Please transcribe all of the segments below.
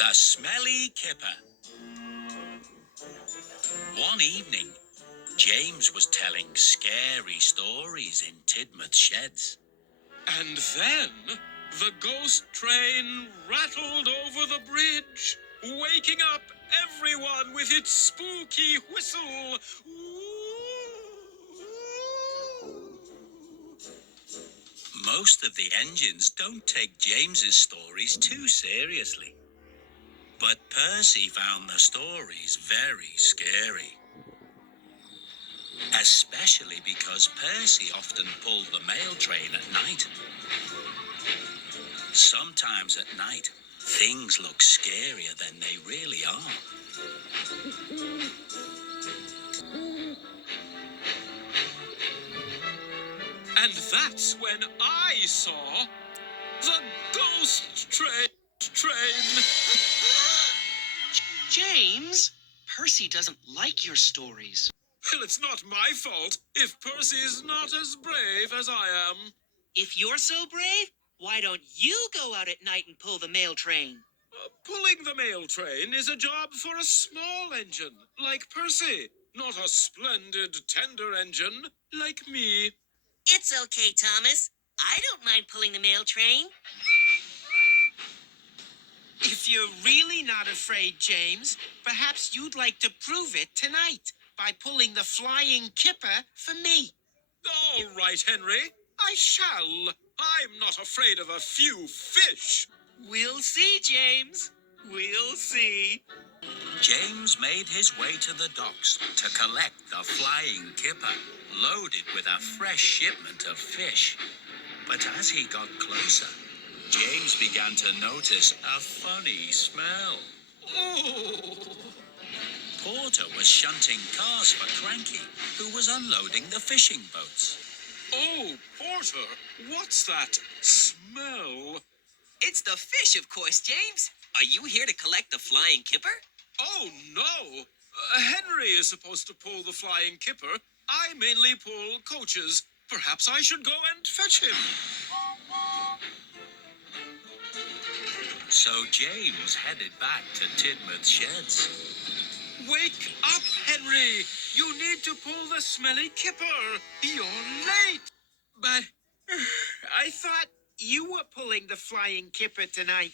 The Smelly Kipper. One evening, James was telling scary stories in Tidmouth sheds. And then the ghost train rattled over the bridge, waking up everyone with its spooky whistle. Most of the engines don't take James's stories too seriously. But Percy found the stories very scary. Especially because Percy often pulled the mail train at night. Sometimes at night, things look scarier than they really are. And that's when I saw the ghost train. James, Percy doesn't like your stories. Well, it's not my fault if Percy's not as brave as I am. If you're so brave, why don't you go out at night and pull the mail train? Pulling the mail train is a job for a small engine, like Percy, not a splendid, tender engine, like me. It's okay, Thomas. I don't mind pulling the mail train. If you're really not afraid, James, perhaps you'd like to prove it tonight by pulling the flying kipper for me. All right, Henry, I shall. I'm not afraid of a few fish. We'll see, James. We'll see. James made his way to the docks to collect the flying kipper, loaded with a fresh shipment of fish. But as he got closer, James began to notice a funny smell. Oh! Porter was shunting cars for Cranky, who was unloading the fishing boats. Oh, Porter, what's that smell? It's the fish, of course, James. Are you here to collect the flying kipper? Oh, no. Henry is supposed to pull the flying kipper. I mainly pull coaches. Perhaps I should go and fetch him. So James headed back to Tidmouth sheds. Wake up, Henry. You need to pull the smelly kipper. You're late. But I thought you were pulling the flying kipper tonight.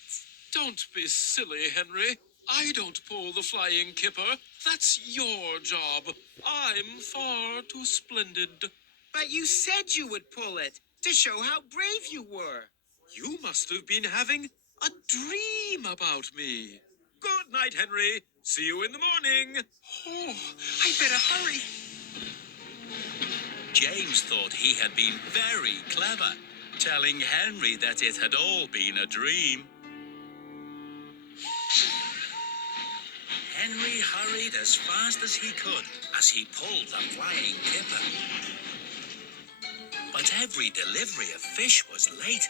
Don't be silly, Henry. I don't pull the flying kipper. That's your job. I'm far too splendid. But you said you would pull it to show how brave you were. You must have been having a dream about me. Good night, Henry. See you in the morning. Oh, I better hurry. James thought he had been very clever, telling Henry that it had all been a dream. Henry hurried as fast as he could as he pulled the flying kipper. But every delivery of fish was late.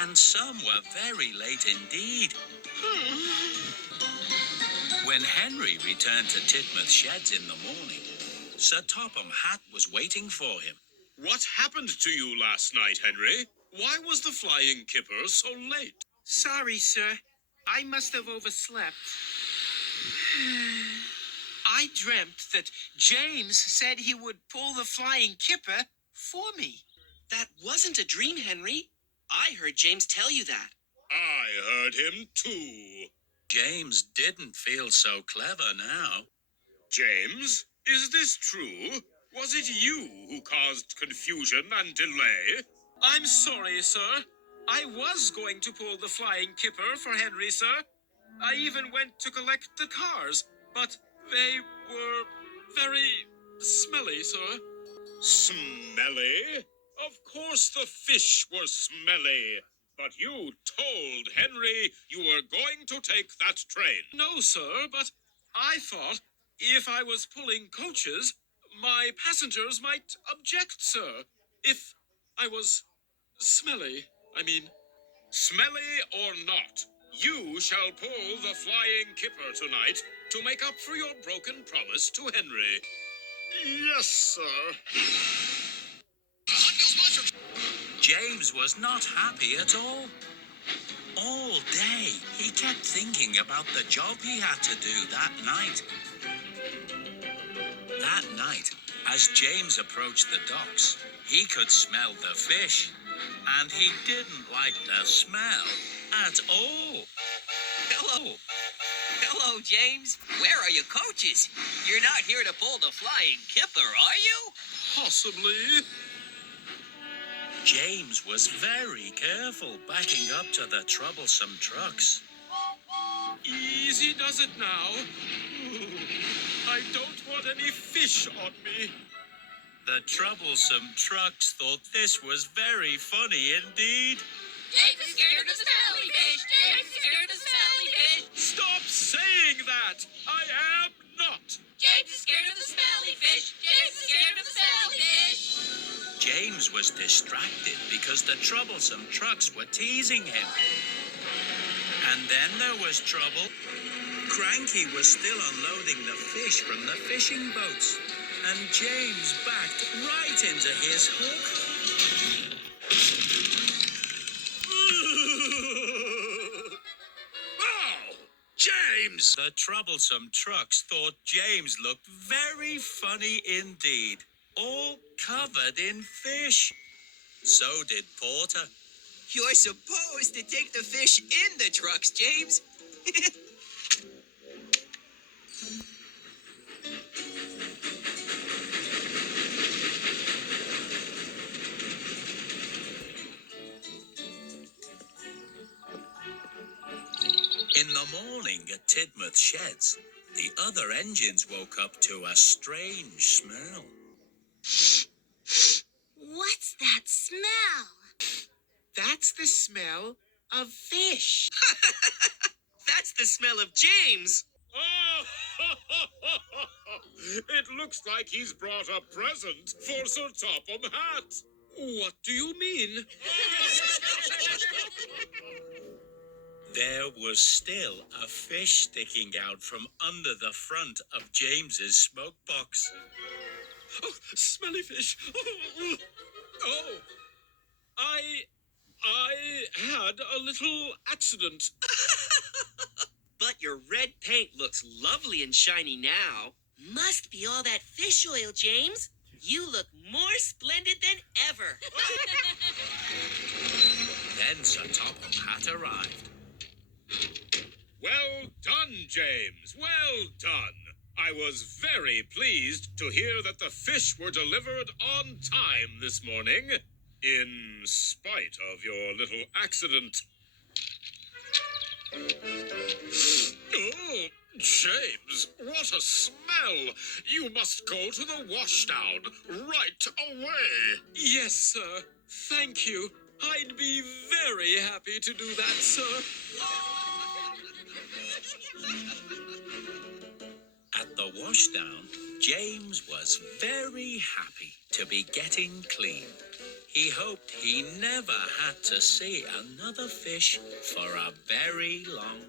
And some were very late indeed. When Henry returned to Tidmouth sheds in the morning, Sir Topham Hatt was waiting for him. What happened to you last night, Henry? Why was the flying kipper so late? Sorry, sir. I must have overslept. I dreamt that James said he would pull the flying kipper for me. That wasn't a dream, Henry. I heard James tell you that. I heard him too. James didn't feel so clever now. James, is this true? Was it you who caused confusion and delay? I'm sorry, sir. I was going to pull the flying kipper for Henry, sir. I even went to collect the cars, but they were very smelly, sir. Smelly? Of course the fish were smelly. But you told Henry you were going to take that train. No, sir, but I thought if I was pulling coaches, my passengers might object, sir. If I was smelly, Smelly or not, you shall pull the flying kipper tonight to make up for your broken promise to Henry. Yes, sir. James was not happy at all. All day, he kept thinking about the job he had to do that night. That night, as James approached the docks, he could smell the fish, and he didn't like the smell at all. Hello. Hello, James. Where are your coaches? You're not here to pull the flying kipper, are you? Possibly. James was very careful backing up to the troublesome trucks. Easy does it now. I don't want any fish on me. The troublesome trucks thought this was very funny indeed. James is scared of the smelly fish. James is scared of the smelly fish. Stop saying that! I am not! James is scared of the smelly fish. James is scared of the smelly fish. James was distracted because the troublesome trucks were teasing him. And then there was trouble. Cranky was still unloading the fish from the fishing boats, and James backed right into his hook. Oh! James! The troublesome trucks thought James looked very funny indeed, all covered in fish. So did Porter. You're supposed to take the fish in the trucks, James. In the morning at Tidmouth Sheds, the other engines woke up to a strange smell. What's that smell? That's the smell of fish. That's the smell of James. Oh! It looks like he's brought a present for Sir Topham Hatt. What do you mean? There was still a fish sticking out from under the front of James's smoke box. Oh, smelly fish. Oh, I had a little accident. But your red paint looks lovely and shiny now. Must be all that fish oil, James. You look more splendid than ever. Then Sir Topham Hatt arrived. Well done, James. Well done. I was very pleased to hear that the fish were delivered on time this morning, in spite of your little accident. Oh, James, what a smell! You must go to the washdown right away. Yes, sir. Thank you. I'd be very happy to do that, sir. At the washdown, James was very happy to be getting clean. He hoped he never had to see another fish for a very long